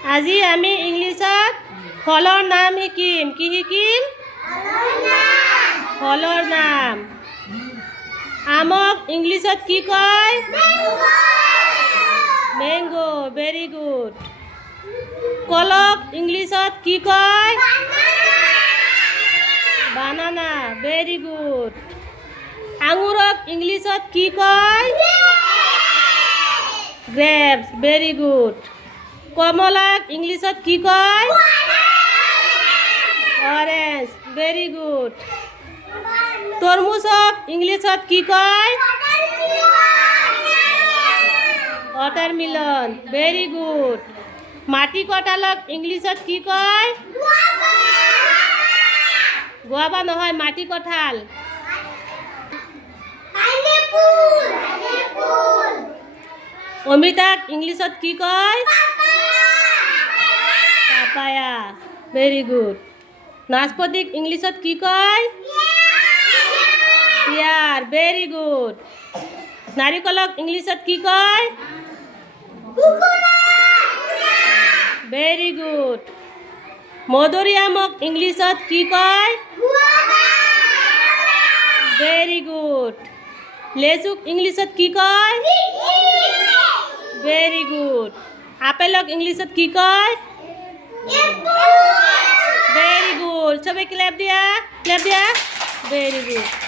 আজি আমি ইংলিছত ফলৰ নাম শিকিম। কি শিকিম? ফলৰ নাম। আমক ইংলিছত কি কয়? মেংগো। Very good. কলক ইংলিছত কি কয়? বানানা। Very good. আঙুৰক ইংলিছত কি কয়? গ্ৰেপছ। Very good. কমলাক ইংলিছত কি কয়? অৰেঞ্জ। Very good. তৰমুজক ইংলিছত কি কয়? ৱাটাৰমেলন। Very good. মাটি কঁঠালক ইংলিছত কি কয়? গুৱাবা নহয়, মাটি কঁঠাল। অমিতাক ইংলিছত কি কয়? পাপায়া। Very good. নাচপতিক ইংলিছত কি কয়? পিয়াৰ। Very good. নাৰিকলক ইংলিছত কি কয়? Very good. মধুৰিআমক ইংলিছত কি কয়? Very good. লেচুক ইংলিছত কি কয়? Very good. আপেলক ইংলিছত কি কয়? Very good. চবে ক্লেপ দিয়া, ক্লেপ দিয়া। Very good.